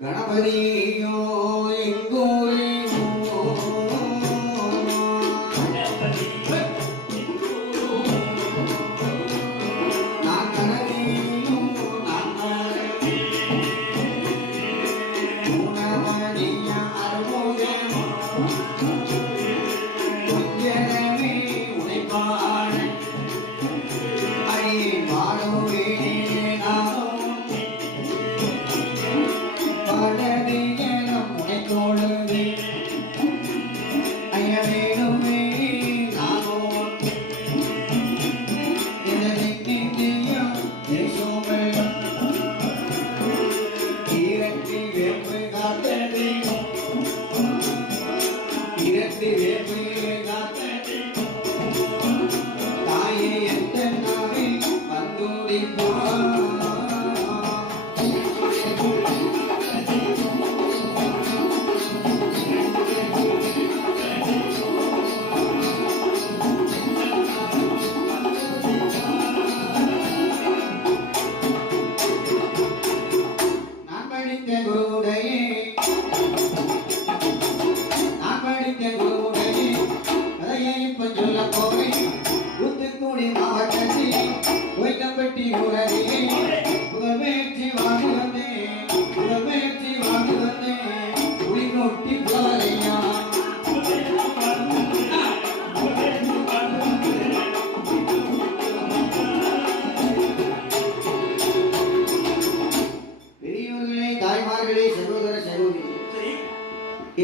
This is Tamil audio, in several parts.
கணபதியோ எங்கூரிமோ நான் கணதியும் உணவடிய அருமுகமோ உஞ்சனமே உனைப்பான அடி வாழுவே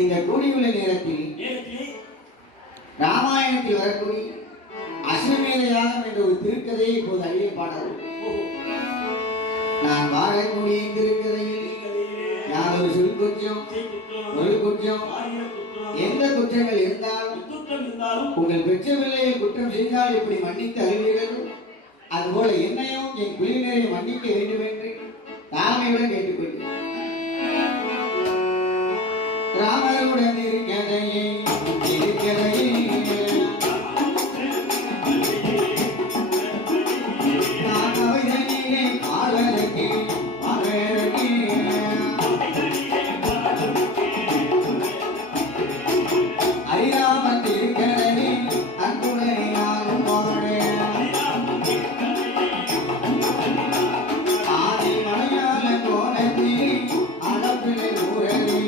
இந்த கூடியுள்ள நேரத்தில் ராமாயணத்தில் வரக்கூடிய அஸ்வமேத யாகம் என்ற ஒரு திருக்கதையை இப்போது அறிய பாடல். நான் வாழக்கூடிய திருக்கதையில் யாதொரு சிறு குற்றம் ஒரு குற்றம் எந்த குற்றங்கள் இருந்தாலும் உங்கள் பெற்ற பிள்ளையை குற்றம் செய்தால் இப்படி மன்னித்து அறிவீர்கள், அதுபோல என்னையும் என் குழுவினரை மன்னிக்க வேண்டும் என்று தாழ்மையுடன் கேட்டுக்கொள்கிறேன். ராமருடன் இருக்கதையே இருக்கதையே நான் அவைதனிலே ஆளரக்கே ஆளரக்கே அறியாமல் இருக்கதையே அன்புடனே நானும் வாழேன் ஆதி மலையாள கோலத்தில் அளப்பிலை ஊரலே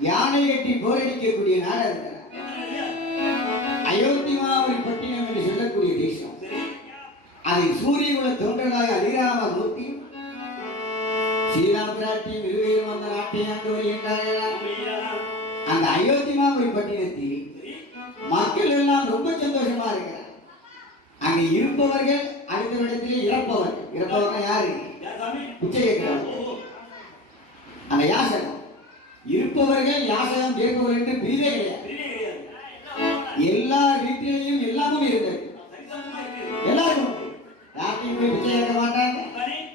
யானை கட்டி போரடிக்கக்கூடிய நாடு அயோத்தி மாவட்ட பட்டினம் என்று சொல்லக்கூடிய தேசம். அதை சூரியகுல தோன்றலாக சீதா பிராட்டியும் இருவேரும் அந்த நாட்டை ஆண்டு வருகின்றார்களா? அந்த அயோத்தி மாமரி பட்டினத்தில் மக்கள் எல்லாம் ரொம்ப சந்தோஷமா இருக்கிறார். அங்க இருப்பவர்கள் அடுத்த இடத்திலே இறப்பவர்கள். இறப்பவர்கள் யாரு? பிச்சை கேட்கிறவர்கள். அந்த யாசகம் இருப்பவர்கள் யாசகம் கேட்பவர்கள் என்று பிரிவே கிடையாது. எல்லா வீட்டிலையும் எல்லாமும் இருந்தது. எல்லாரும் யார்ட்டையும் போய் பிச்சை கேட்க மாட்டாங்க,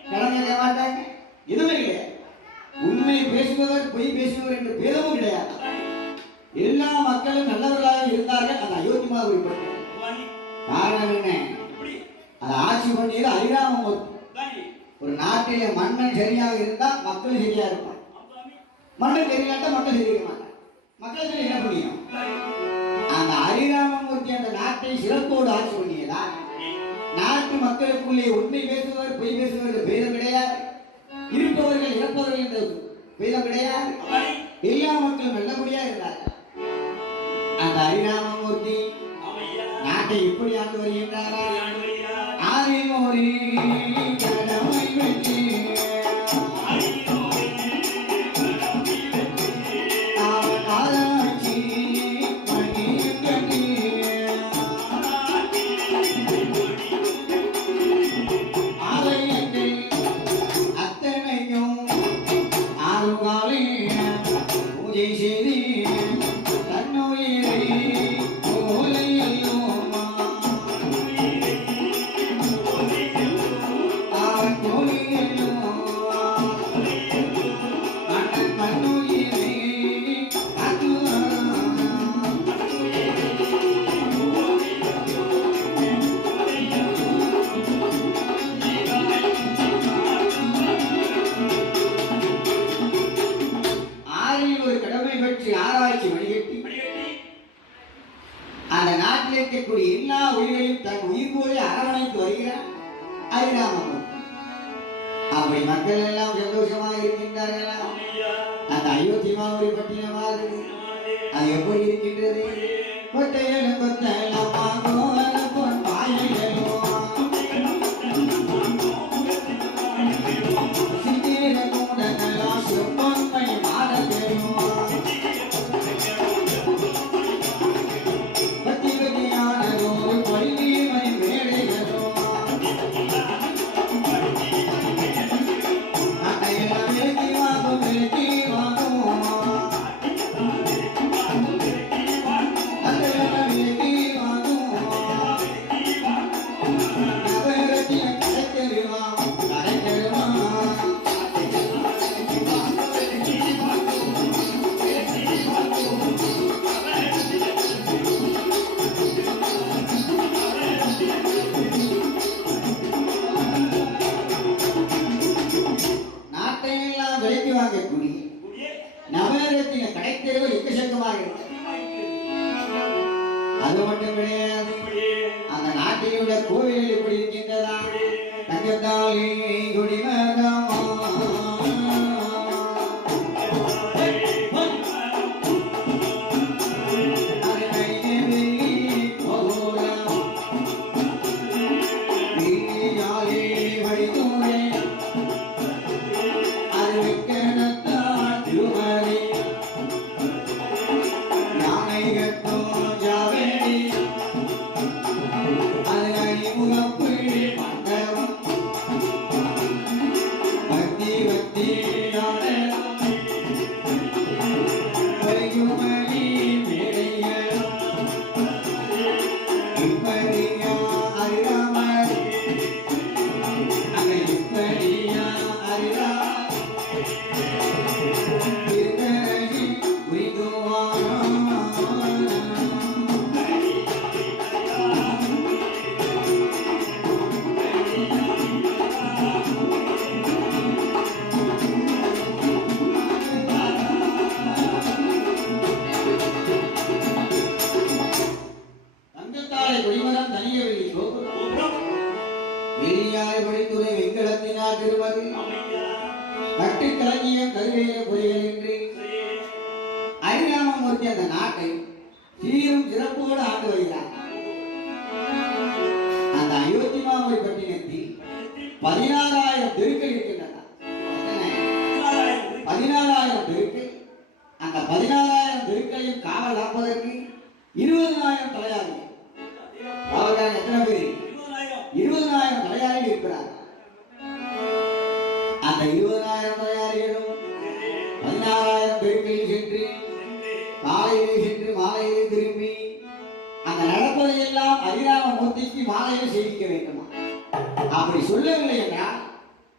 கடன் கேட்க மாட்டாங்க, எதுவுமே கிடையாது. உண்மை பேசுபவர் பொய் பேசுபவர் என்ற பேதமும் கிடையாது. எல்லா மக்களும் நல்லவர்களாக இருந்தார்கள். அந்த அயோத்தி மாமரி பட்டினம் காரணம் என்ன? அதை ஆட்சி பண்ணியது அரிராமமூர்த்தி. ஒரு நாட்டிலே மன்னன் சரியாக இருந்தா மக்கள் சரியா இருப்பாங்க. மன்னன் சரியாட்டா மக்கள் சரியாக மாட்டாங்க. மக்கள் சரி என்ன புரியும்? அந்த அரிராமமூர்த்தி அந்த நாட்டை சிறப்போடு ஆட்சி பண்ணியதா நாட்டு மக்களுக்குள்ளே உண்மை பேசுபவர் பொய் பேசுபவர் பேதம் கிடையாது. இருப்பவர்கள் இறப்பவர்கள் என்ற பேதம் கிடையாது. எல்லா மக்களும் நல்லபடியா இருந்தார்கள். அந்த அரிராமமூர்த்தி நாட்டை இப்படி ஆண்டு வருகின்றாரா? ஆரிமோரி கடமை வெற்றி அந்த நாட்டில் இருக்கக்கூடிய எல்லா உயிர்களையும் தன் உயிர் போல அரவணைத்து வருகிறார் அரிராமமூர்த்தி. அப்படி மக்கள் எல்லாம் சந்தோஷமாக இருக்கின்றார்களா? அந்த அயோத்தி மாமரி பட்டினமாவது அது எப்படி இருக்கின்றது? கொட்டையலும் கொத்தெல்லாம் வாங்கோலும் பொன் வாயிலும் சித்திர கூடங்களாம் செப்பொன்மை மாடலும் நவரத்தின கடைத்தெருவு எக்கச்சக்கமாக இருக்கு. அது மட்டும் கிடையாது. அந்த நாட்டில் உள்ள கோவில்கள் எப்படி இருக்கின்றதா? தங்கத்தாலே குடிமகமா அரிராமமூர்த்தி அந்த நாட்டை சீரும் சிறப்போடு ஆண்டு வருகிறார். அந்த அயோத்தி மாமரி பட்டினத்தில் 16,000 தெருக்கள் இருக்கின்றன. சுற்றி மாலையில் சேவிக்க வேண்டுமா? அப்படி சொல்லவில்லை என்றால்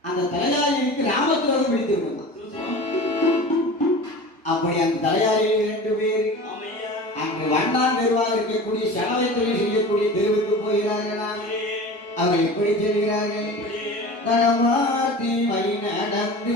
அந்த தலையாரிக்கு ராமத்துவம் பிடித்து விடுமா? அப்படி அந்த தலையாரில் 2 பேர் அங்கு வண்ணான் தெருவாக இருக்கக்கூடிய சலவை தொழில் செய்யக்கூடிய தெருவுக்கு போகிறார்களா? அவர் எப்படி செல்கிறார்கள்? தரமாத்தி வழி நடந்து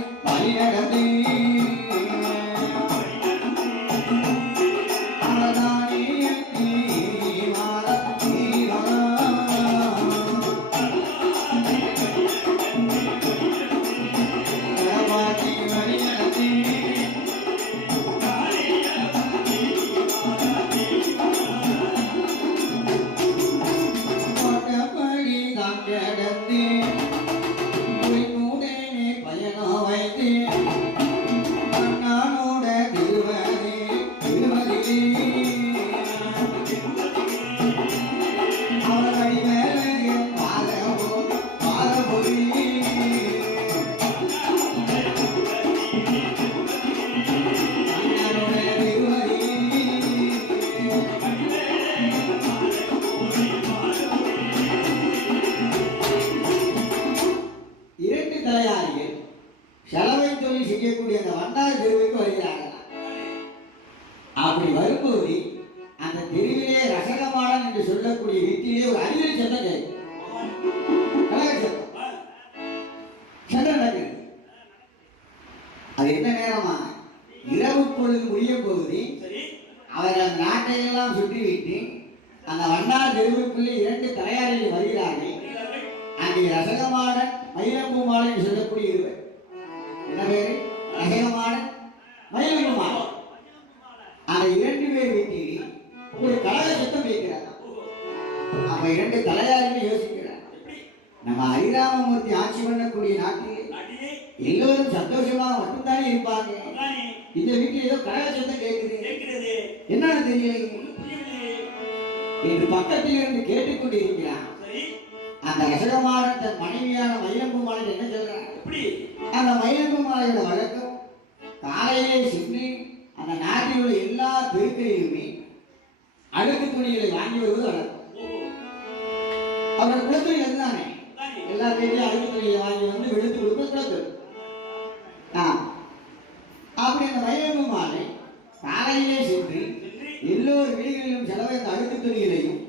சலவை தொழில் செய்யக்கூடிய அந்த வண்ணார் தெருவுக்கு வருகிறார்கள். அப்படி வரும்போது அந்த தெருவிலே ரசகமாடன் என்று சொல்லக்கூடிய வீட்டிலே ஒரு அறிவியல் சத்தம் கேட்கும். அது என்ன நேரமா? இரவு பொழுது முடியும் போது அவர்கள் அந்த நாட்டையெல்லாம் சுற்றிவிட்டு அந்த வண்ணார் தெருவுக்குள்ளே 2 தலையாரிகள் வருகிறார்கள். அங்கே ரசகமாடன் மயிலம்பூமாலை என்று சொல்லக்கூடிய இருவர். என்ன பேரு? ரசகமாடன் மயிலம்பூமாலை. அந்த 2 பேர் வீட்டில் ஒரு கலக சத்தம் கேட்கிறார். அப்ப 2 தலையாரிகள் யோசிக்கிறார், நம்ம ஹரிராமமூர்த்தி ஆட்சி பண்ணக்கூடிய நாட்டிலே எல்லோரும் சந்தோஷமாக மட்டும்தானே இருப்பாங்க. இந்த வீட்டில் ஏதோ கலக சத்தம் கேட்குது, என்னன்னு தெரியல என்று பக்கத்தில் இருந்து கேட்டுக்கொண்டிருக்கிறான். அந்த ரசகமாடன் தன் மனைவியான மயிலம்பூமாலை என்ன சொல்றான்? அந்த மயிலம்பூமாலையோட வழக்கம் காலையிலே சென்று அந்த நாட்டில் உள்ள எல்லா தெருக்களிலுமே அழுக்கு துணிகளை வாங்கி வருவது வழக்கம். அவரோட குலத்தொழில் இருந்தானே, எல்லா பேரையும் அழுக்கு துணியை வாங்கி வந்து வெளுத்து கொடுப்பது குலத்தொழில். அப்படி அந்த மயிலம்பூமாலை காலையிலே சென்று எல்லோரு வீடுகளிலும் செலவை அந்த அழுக்கு துணிகளையும்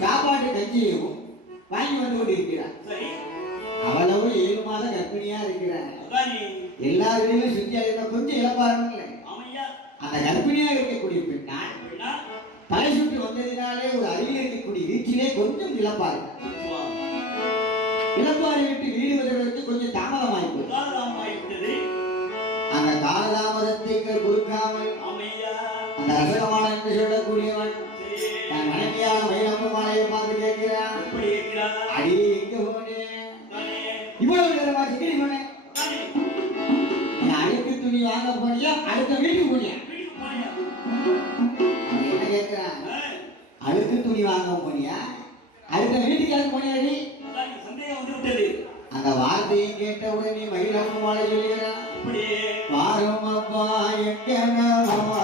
சாப்பாட்டு கஞ்சியையும் வாங்கி வந்து கொண்டிருக்கிறார். அவ்வளவு 7 மாத கர்ப்பிணியா இருக்கிறார். எல்லா வீடுகளும் சுற்றி அடைந்த கொஞ்சம் இழப்பாருங்களே. அந்த கர்ப்பிணியாக இருக்கக்கூடிய பெண்ணால் தலை சுற்றி வந்ததினாலே ஒரு அருகில் இருக்கக்கூடிய வீட்டிலே கொஞ்சம் இழப்பாரு. இழப்பாறு விட்டு வீடு வருவதற்கு கொஞ்சம் தாமதமாயிட்டது. அந்த காலதாமதத்தை கொடுக்காமல் அந்த ரசகமாடன் என்று சொல்லக்கூடியவன் தன் மனைவியான மயிலம்பூமாலையை பார்த்து கேட்கிறான், அடி எங்க போனேன்? இவ்வளவு நேரமா சிக்கடி போனேன். அழுக்கு துணி வாங்க போனியா, அடுத்த வீட்டுக்கு போனியா? என்ன கேட்கிறான்? அழுக்கு துணி வாங்க போனியா, அடுத்த வீட்டுக்கு போனியாடி? அந்த வார்த்தையை கேட்ட உடனே மயிலம்பூமாலை சொல்லுகிறான், வாரம் அப்பா எங்கனவா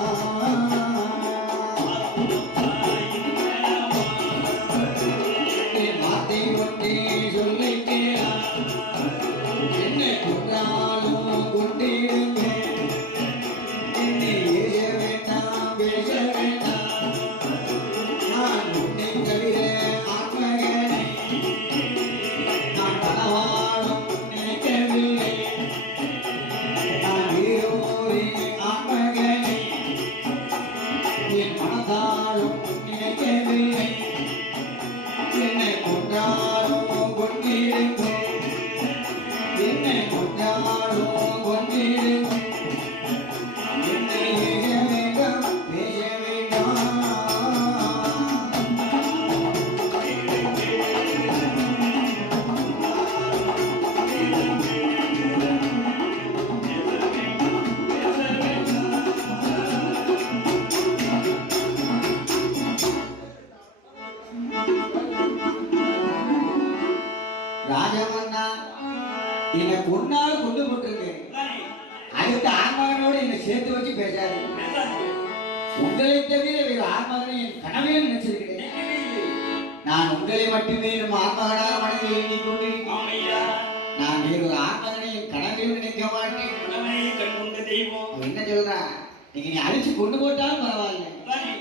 ராஜமன்னா என்னை பொண்ணாலும் கொண்டு போட்டுருக்கு. அடுத்த ஆண்மகனோடு என்னை சேர்த்து வச்சு பேசாது. உங்களை தவிர வேறு ஆண்மகனை என் கனவே நினைச்சிருக்கிறேன். நான் உங்களை மட்டுமே நம் ஆத்மகனாக மனதில் எண்ணிக் கொண்டிருக்கிறேன். ஆமையா நான் வேறொரு ஆத்மகனை என் கனவில் நினைக்க மாட்டேன். உடனே கண் கொண்ட தெய்வம். அவன் என்ன சொல்றான்? நீ அழிச்சு கொண்டு போட்டாலும் பரவாயில்ல, அதானே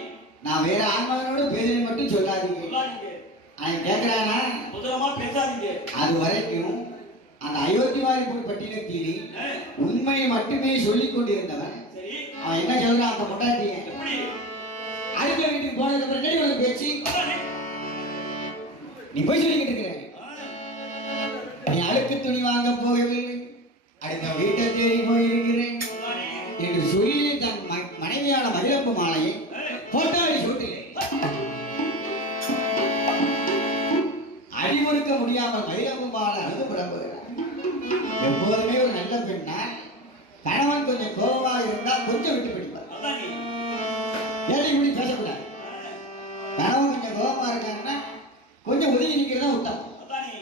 நான் வேற ஆன்மாவனோட பேசுறேன் மட்டும் சொல்லாதீங்க. சொல்லாதீங்க. அவன் கேட்கிறானா? புதரமா பேசாதீங்க. அது வரைக்கும் அந்த அயோத்திவாரி பட்டினத்தில் உண்மையை மட்டுமே சொல்லிக் கொண்டிருந்தவன் சரி அவன் என்ன சொல்றான்? அந்த பொண்டாட்டிய எப்படி அடுத்த வீட்டுக்கு போனதுக்கு அப்புறம் என்ன ஒரு பேச்சு? அதானே நீ போய் சொல்லிக்கிட்டு இருக்கிற, நீ அழுக்கு துணி வாங்க போகவில்லை, அடுத்த வீட்டை தேடி போயிருக்கிறேன் என்று சொல்லி தன் மனைவியான மகிழப்பு மாலையை போட்டாவை சூட்டிலே அடிமுறுக்க முடியாமல் மகிழப்பு மாலை அழுது புறப்படுகிறார். எப்போதுமே ஒரு நல்ல பெண்ணா கணவன் கொஞ்சம் கோபமாக இருந்தால் கொஞ்சம் விட்டு பிடிப்பார். அதானே ஏழை இப்படி பேசக்கூடாது. கணவன் கொஞ்சம் கோபமா இருக்காங்கன்னா கொஞ்சம் ஒதுங்கி நிற்கிறதா உத்தமம். அதானே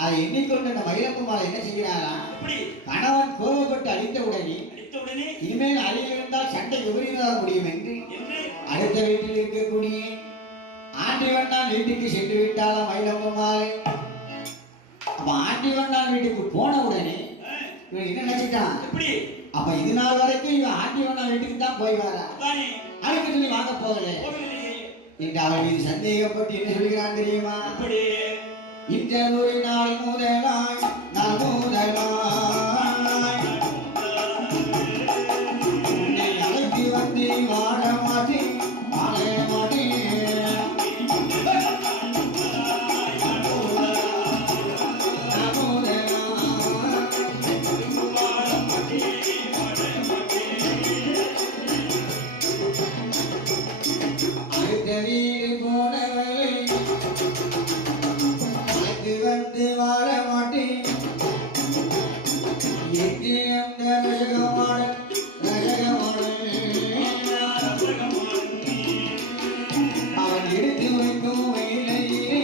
அதை எண்ணிக்கொண்டு அந்த மகிழப்பு மாலை என்ன செய்கிறாரா? எப்படி கணவன் கோபப்பட்டு அடித்த உடனே அடித்த உடனே இனிமேல் அறையில் இருந்தால் சண்டை விபரீதமாக முடியும் என்று என்று அடுத்த வீட்டில் இருக்கக்கூடிய ஆண்டிவண்ணான் வீட்டுக்கு சென்று விட்டாலாம் மகிழப்பு மாலை. அப்ப ஆண்டிவண்ணான் வீட்டுக்கு போன உடனே இவன் என்ன நினைச்சிட்டான்? எப்படி அப்ப இது நாள் வரைக்கும் இவன் ஆண்டிவண்ணான் வீட்டுக்கு தான் போய் வரா, அதானே அதுக்கு துணி வாங்க போகல கோவிலே என்று அவன் மீது சந்தேகப்பட்டு என்ன சொல்கிறான் தெரியுமா? எப்படி இந்த ஒரு நாள் முதலாய் நான் முதலாய் உன்னை அழைத்து வந்து வாழ மாட்டேன் வாழ மாட்டேன் நான் முதலாய். அடுத்த வீடு போனவளே அழைத்து வந்து வாழ மாட்டேன் என்று அந்த ரசகமான அவன் எடுத்து வைக்கும் வேலையிலே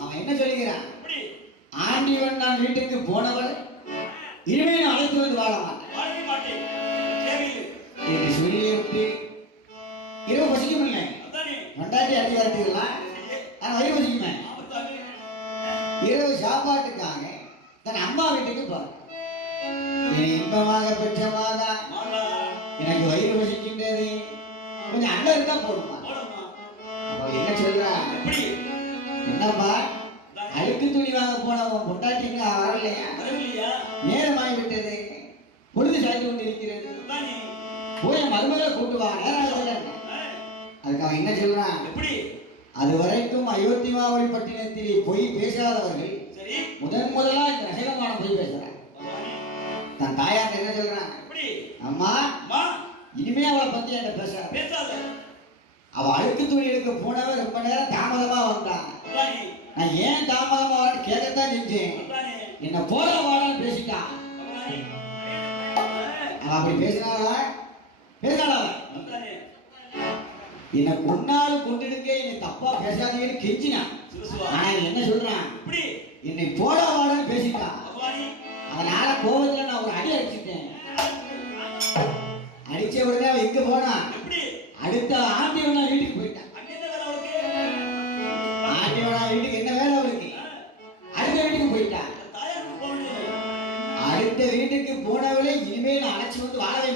அவன் என்ன சொல்லுகிறான்? எப்படி ஆண்டிவன் நான் வீட்டுக்கு போனவள் இனிமே நான் அழைத்து வந்து வாழ மாட்டேன் வாழவே மாட்டேன் தேவையில்லை. என்று சொல்லிவிட்டு இரவு பசிக்கும் இல்லை, அதானே கொண்டாட்டி அடி வரத்துக்கலாம் ஆனால் வயிறு பசிக்குமே. ஆபத்தானே இரவு சாப்பாட்டுக்காக தன் அம்மா வீட்டுக்கு போறேன். என்னை இன்பமாக பெற்றமாக மாறா எனக்கு வயிறு பசிக்கின்றது, கொஞ்சம் அண்ணன் இருந்தா போடுமா. போடமா அப்ப என்ன சொல்றா? எப்படி என்னப்பா அழுக்கு துணி வாங்க போன உன் பொண்டாட்டிங்க வரலையா? வரவில்லையா நேரமாகி விட்டது, பொழுது சாய்த்து கொண்டு இருக்கிறது, அதானே போய் மருமகளை கூட்டு வா, நேரம் ஆகுதுல்ல. அதுக்கு அவன் என்ன சொல்றான்? எப்படி அது வரைக்கும் அயோத்திமாவளி பட்டினத்தில் பொய் பேசாதவர்கள் சரி முதலா இந்த ரசகமான பொய் பேசுறான். அதானே தன் தாயார் என்ன சொல்றான்? எப்படி அம்மா அம்மா இனிமே அவளை பத்தி என்கிட்ட பேசாத. பேசாத அவ அழுக்கு துணி எடுக்க போனவ ரொம்ப நேரம் தாமதமா வந்தான். அதானே நான் ஏன் தாமதமா வரேன்னு கேட்கத்தான் செஞ்சேன். அதானே என்ன போல வாடான்னு பேசிட்டான். அதானே அவ அப்படி பேசினாளா? பேசினாளா? அதானே என்னை கொன்னாலும் கொண்டுடுங்க, என்னை தப்பா பேசாதீங்கன்னு கெஞ்சினான். சிவசுவா ஆனா இவன் என்ன சொல்றான்? எப்படி என்னை போல வாடான்னு பேசிட்டான். அதானே அதனால கோபத்துல நான் ஒரு அடி அடிச்சுட்டேன். அடிச்ச உடனே அவன் எங்க போனான்? எப்படி அடுத்த ஆண்டிவனா வீட்டுக்கு போயிட்டான். அங்க என்ன வேலை அவளுக்கு ஆண்டிவனா வீட்டுக்கு என்ன வேலை அவளுக்கு? அடுத்த வீட்டுக்கு போயிட்டான். தாயாருக்கு போகணும் அடுத்த வீட்டுக்கு போனவளே இனிமேல் அழைச்சு வந்து வாழவே